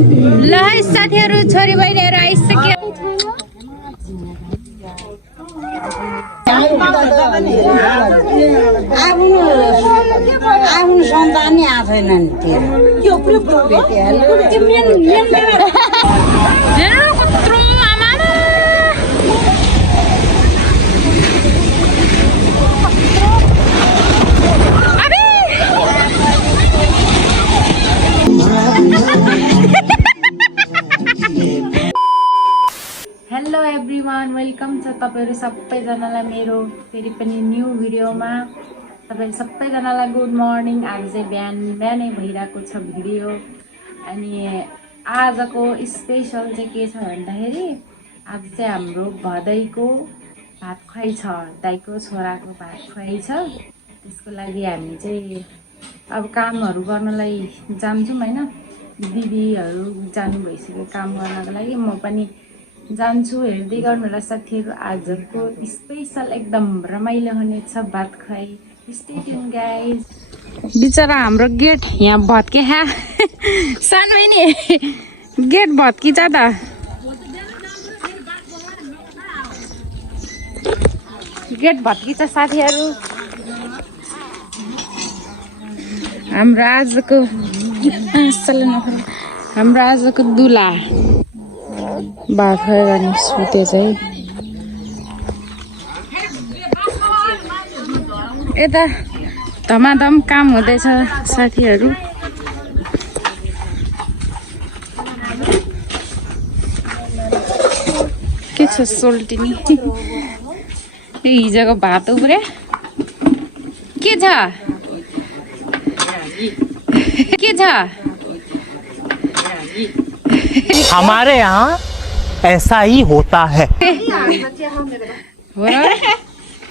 ल है साथीहरु छोरी बहिनीहरु आइसक्यो आफ्नो सन्तानै आएनन् त्यो हेलो एभ्रीवान वेलकम छ तपाईहरु सबैजनालाई मेरो फेरि पनि न्यू भिडियोमा तपाईहरु सबैजनालाई गुड मर्निङ। आज चाहिँ बिहानै भइरहेको छ भिडियो अनि आजको स्पेशल चाहिँ के छ भन्दाखेरि आज चाहिँ हाम्रो भदैको भात खुवाइ छ, दाइको छोराको भात खुवाइ छ। त्यसको लागि हामी चाहिँ अब कामहरु गर्नलाई जान्छौं हैन, दिदीहरु जानु भइसक्यो काम गर्नको लागि, म पनि जान्छु। हेर्दै गर्नु होला साथीहरु, आजको स्पेशल एकदम रमाइलो हुनेछ भात खुवाइ। Stay tune guys. बिचरा हाम्रो गेट यहाँ भत्के सानो नि गेट भत्की छ त। गेट भत्की छ साथीहरु। हाम्रो आजको दुला भात खुवाइ गर्ने सुते चाहिँ यता धमाधम काम हुँदैछ साथीहरु। के छ सोल्टिनी हिजोको भात उब्रे के छ हमारे यहाँ ऐसा ही होता है।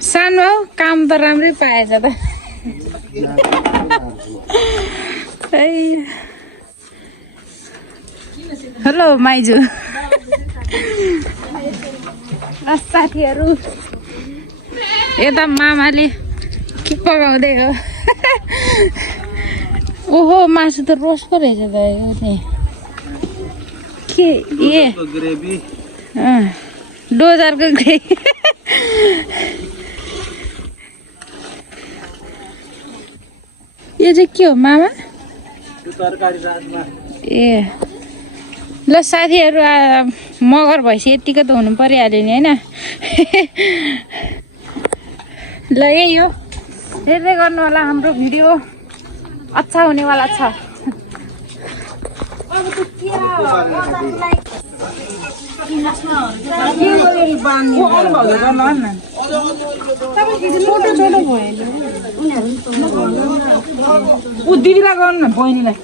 सानो काम त राम्रै पाएछ त। हेलो माइजू साथीहरु, यता मामाले के पकाउँदै हो। ओहो मासु त रोस्ट पो रहेछ त यो के ग्रेभी डोजरको ग्रेभी। यो चाहिँ के हो मामा? तरकारी राजमा। ए ल साथीहरु, मगर भएपछि यतिको त हुनु परिहाल्यो नि हैन। ल यही हो, हेर्दै गर्नु होला हाम्रो भिडियो अच्छा हुनेवाला छ। दिदीलाई गर्नु न, बहिनीलाई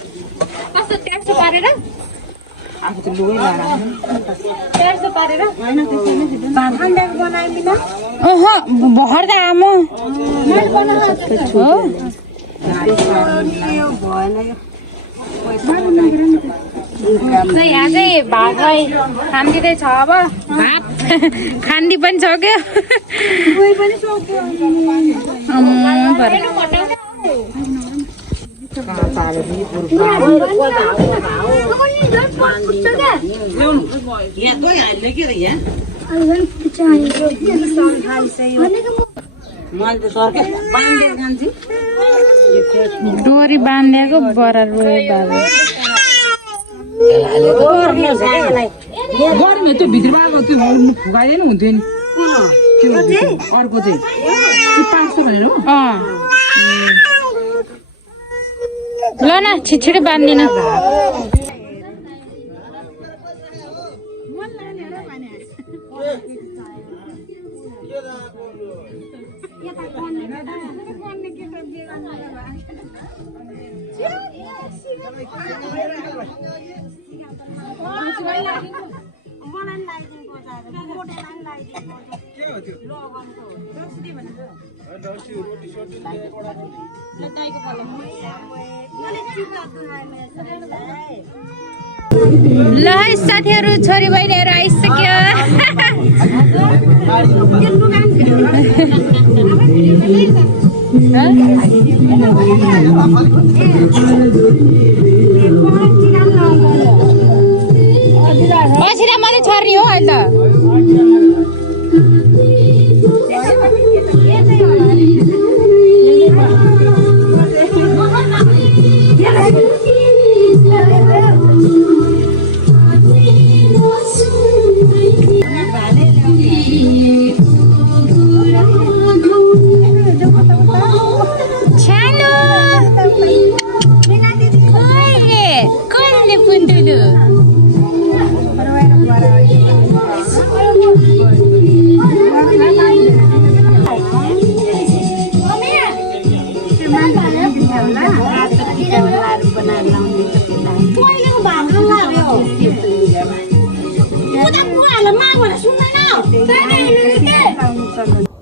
भर्दा आमो यहाँ चाहिँ भात खाँदिँदैछ। अब भात खान्दी पनि सक्यो। डोरी बाँधेको बराबर गर्मी त्यो भित्रबाको त्यो फुगाइदिनु हुन्थ्यो नि। अर्को चाहिँ 500 भनेर हो। ल न छिटछिटो बाँधिदिनु। ल है साथीहरु छोरी बहिनीहरु आइसक्यो। यसलाई मात्रै छर्ने हो अहिले त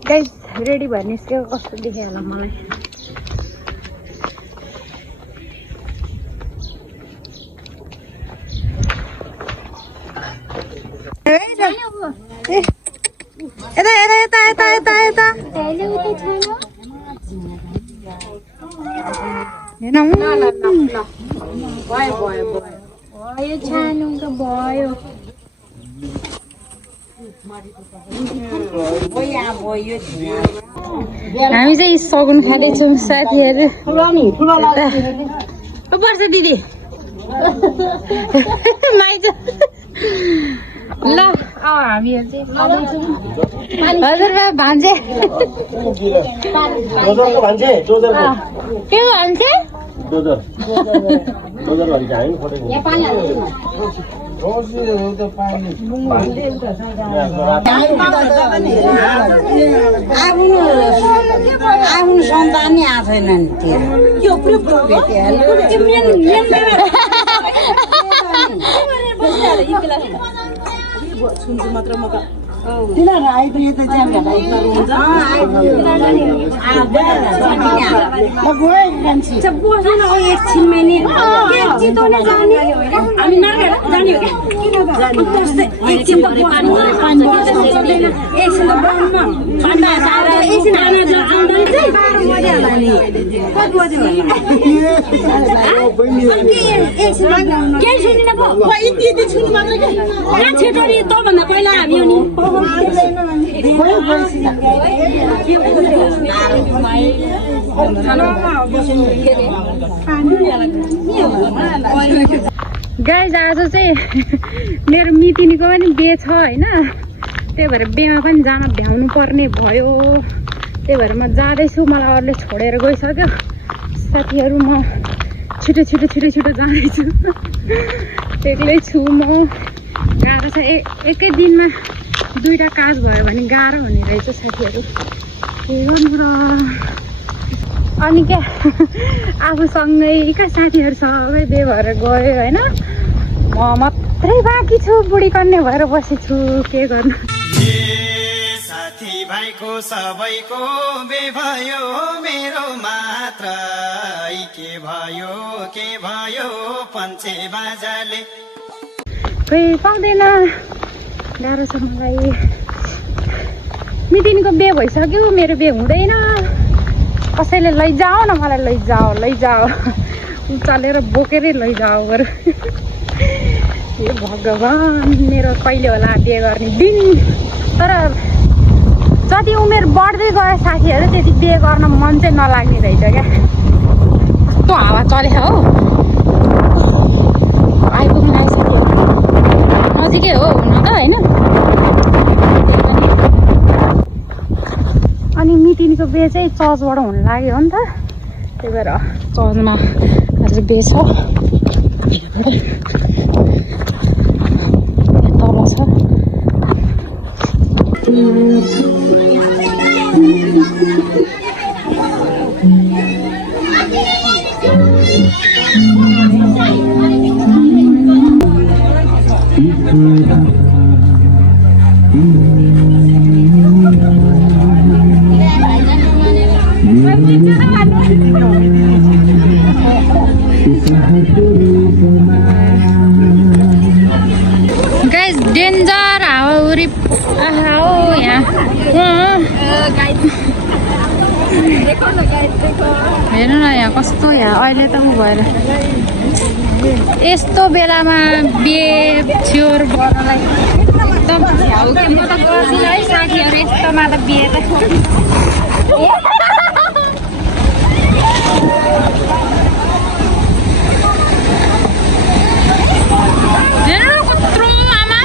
गाइस रेडी भएर निस्क्यो कस्तो देख्यो होला मलाई हामी चाहिँ सगुन खाँदैछौँ साथीहरू पर्छ दिदी माइज ल हामीहरू चाहिँ हजुर भान्जे के भान्जे आफ्नो सन्तान नै आएको छैन नि त्यो गाइस आज चाहिँ मेरो मितिनीको पनि बिहे छ होइन त्यही भएर बिहेमा पनि जान भ्याउनु पर्ने भयो त्यही भएर म जाँदैछु मलाई अरूले छोडेर गइसक्यो साथीहरू म छिटो जाँदैछु एक्लै छु म गाह्रो छ एकै दिनमा दुईटा काज भयो भने गाह्रो हुने रहेछ साथीहरू के गर्नु र अनि क्या आफूसँगैका साथीहरू सबै बिहे भएर गयो होइन म मात्रै बाँकी छु बुढी कन्या भएर बसेछु के गर्नु साथी भाइको सबैको बे भयो मेरो मात्र के भयो पञ्चे बाजाले खोइ पाउँदैन गाह्रो छ मलाई मितिनीको बिहे भइसक्यो मेरो बिहे हुँदैन कसैले लैजाऊ न मलाई लैजाऊ चलेर बोकेरै लैजाऊ बरु हे भगवान् मेरो कहिले होला बिहे गर्ने दिन तर जति उमेर बढ्दै गयो साथीहरू त्यति बिहे गर्न मन चाहिँ नलाग्ने रहेछ क्या कस्तो हावा चलेछ हो आइपुग्नु आइसक्यो नजिकै हो हुन त होइन अनि मितिनीको बिहे चाहिँ चर्चबाट हुन लाग्यो हो नि त त्यही भएर चर्चमा आज बिहे छ तल छ गाइस डेन्जर हावाहुरी हो यहाँ हेर्नु न यहाँ कस्तो यहाँ अहिले त उ भएर यस्तो बेलामा बिहे छ्योर गर्नलाई एकदम झ्याउ के म त गर्दिनँ है साथीहरू यस्तोमा त बिहे त हेर्नु कत्रो आमा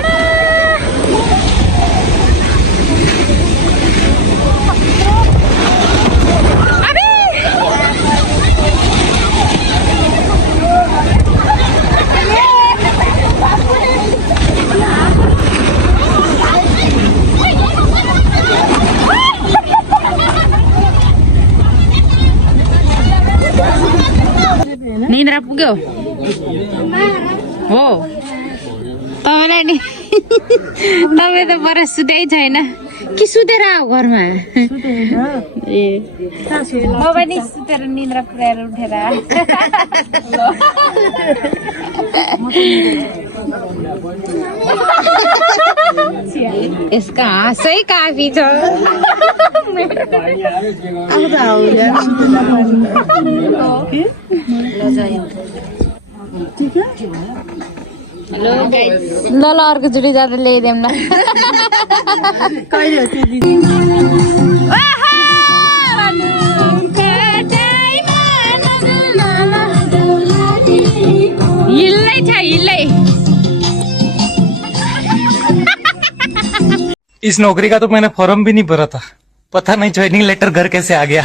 निन्द्रा पुग्यो हो तपाईँलाई नि तपाईँ त पर सुत्यै छैन कि सुतेर आऊ घरमा ए म पनि सुतेर निन्द्रा पुऱ्याएर उठेर यसको हाँसै काफी छ हेलो ल ल अर्कोचोटि जाँदा ल्याइदिउँ न हिल्लै छ हिल्लै इस नौकरी का तो मैंने फॉर्म भी नहीं भरा था, पता नहीं ज्वाइनिंग लेटर घर कैसे आ गया।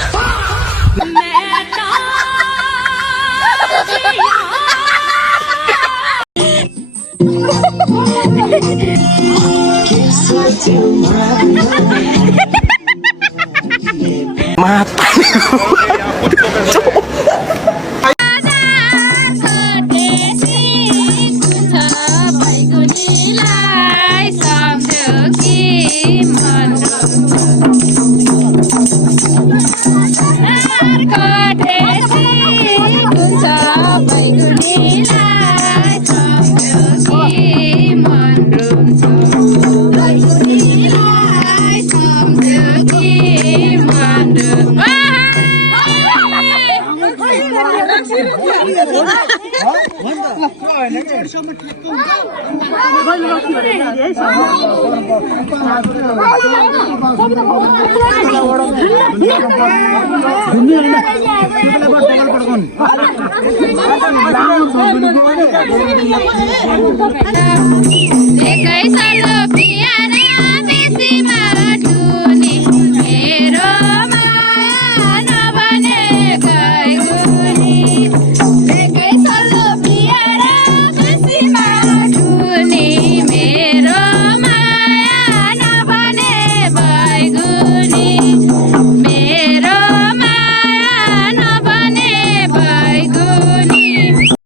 Guys,